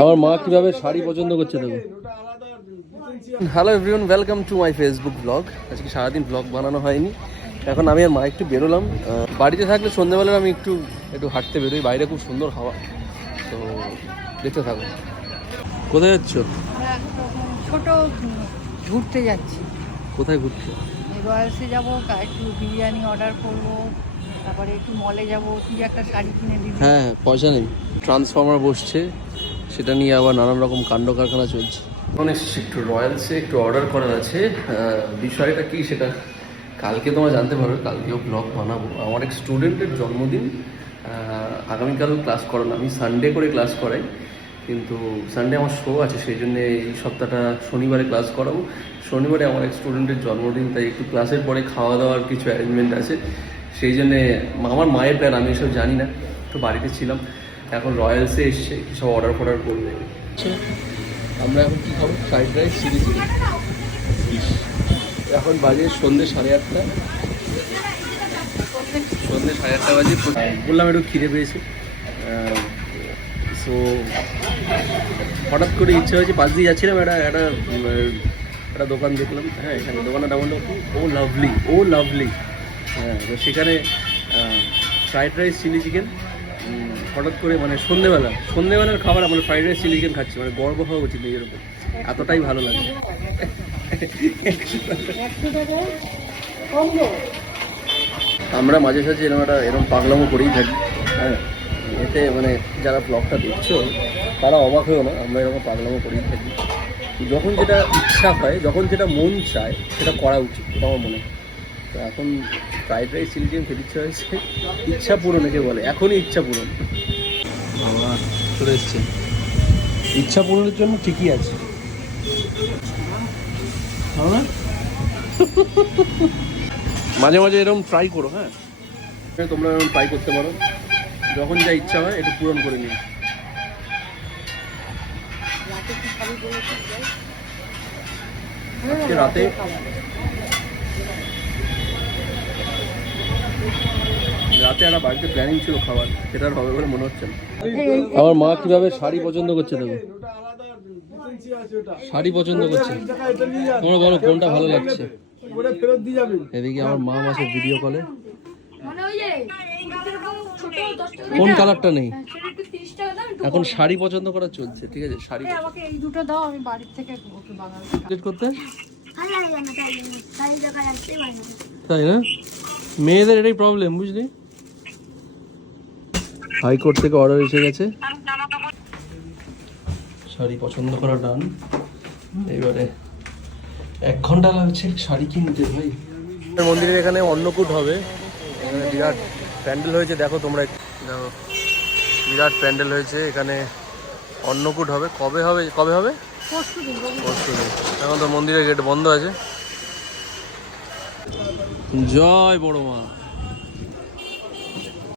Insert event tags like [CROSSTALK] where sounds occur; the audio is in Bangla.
আমার মা কীভাবে শাড়ি পছন্দ করছে দেখো। Hello everyone welcome to my Facebook blog আজকে সারাদিন ব্লগ বানানো হয়নি। এখন আমি আর মা একটু বেরোলাম। বাড়িতে থাকলে সন্ধ্যেবেলা আমি একটু একটু হাঁটতে বেরোই। বাইরে খুব সুন্দর হাওয়া। তো দেখতে থাকো। কোথায় যাচ্ছ? আমরা ছোট ঘুরতে যাচ্ছি। কোথায় ঘুরছো? রয়্যালসে যাব কা- একটু বিরিয়ানি অর্ডার করব। তারপরে একটু মলে যাব তুই একটা শাড়ি কিনে দিবি। হ্যাঁ হ্যাঁ, পয়সা নেই। ট্রান্সফর্মার বসছে সেটা নিয়ে আবার নানান রকম কাণ্ড কারখানা চলছে। এখন এসেছি একটু রয়্যালসে একটু অর্ডার করার আছে। বিষয়টা কি সেটা কালকে তোমরা জানতে পারবে কালকেও ব্লগ বানাবো। আমার এক স্টুডেন্টের জন্মদিন আগামীকাল ক্লাস করানো। আমি সানডে করে ক্লাস করাই কিন্তু সানডে আমার শো আছে সেই জন্য এই সপ্তাহটা শনিবারে ক্লাস করাবো। শনিবারে আমার এক স্টুডেন্টের জন্মদিন তাই একটু ক্লাসের পরে খাওয়া দাওয়ার কিছু অ্যারেঞ্জমেন্ট আছে। সেই জন্যে আমার মায়ের প্ল্যান, আমি এসব জানি না, তো বাড়িতে ছিলাম। এখন রয়্যালসে এসছে, সব অর্ডার ফর্ডার করবে। আমরা এখন কী খাব? ফ্রাইড রাইস চিলি চিলি এখন বাজে সন্ধ্যে সাড়ে আটটা। সন্ধ্যে সাড়ে আটটা বাজে। বললাম একটু খিদে পেয়েছে। সো হঠাৎ করে ইচ্ছে হয়েছে, পাশ দিয়ে যাচ্ছিলাম, একটা একটা একটা দোকান দেখলাম। হ্যাঁ এখানে দোকানের নাম হলো ও লাভলি ও লাভলি হ্যাঁ তো সেখানে ফ্রাইড রাইস চিলি চিকেন হঠাৎ করে মানে সন্ধেবেলা সন্ধেবেলার খাবার আমরা ফ্রাইড রাইস চিলি চিকেন খাচ্ছি মানে গর্ব হওয়া উচিত নিজের উপর। এতটাই ভালো লাগে। আমরা মাঝে সাঝে এরকম একটা এরকম পাগলামো করেই থাকি। হ্যাঁ। এতে মানে যারা ব্লগটা দেখছ তারা অবাক হয়েও না আমরা এরকম পাগলামো করেই থাকি। যখন যেটা ইচ্ছা হয় যখন যেটা মন চায় সেটা করা উচিত এটা আমার মনে হয়। তো এখন ফ্রাইড রাইস চিলি চিকেন খেতে ইচ্ছা হয়েছে। ইচ্ছা পূরণ একে বলে এখনই ইচ্ছা পূরণ। বাবা চলে এসছে। ইচ্ছা পূরণের জন্য ঠিকই আছে। [LAUGHS] মাঝে মাঝে এরকম ট্রাই করো হ্যাঁ? হ্যাঁ, তোমরা এরকম ট্রাই করতে পারো। যখন যা ইচ্ছা হয় একটু পূরণ করে নিও। রাতে রাতে বাড়িতে প্ল্যানিং ছিল খাবার, সেটা হবে বলে মনে হচ্ছে না। আমার মা কীভাবে শাড়ি পছন্দ করছে দেখো। শাড়ি পছন্দ করছে। তোমরা বলো কোনটা ভালো লাগছে। এদিকে আমার মা মাসে ভিডিও কলে কোন কালারটা নেই? এখন শাড়ি পছন্দ করা চলছে, ঠিক আছে? শাড়ি আমাকে এই দুটো দাও আমি বাড়ির থেকে ওকে বানাবো করতে? তাই না? মেয়েদের এটাই প্রবলেম বুঝলি? হাইকোর্ট থেকে অর্ডার এসে গেছে। শাড়ি পছন্দ করা ডান এবারে এক ঘণ্টা লাগছে শাড়ি কিনতে ভাই। মন্দিরের এখানে অন্নকূট হবে। এখানে বিরাট প্যান্ডেল হয়েছে দেখো তোমরা। দেখো বিরাট প্যান্ডেল হয়েছে এখানে অন্নকূট হবে। কবে হবে? কবে হবে। এখন তো মন্দিরের গেট বন্ধ আছে। জয় বড় মা।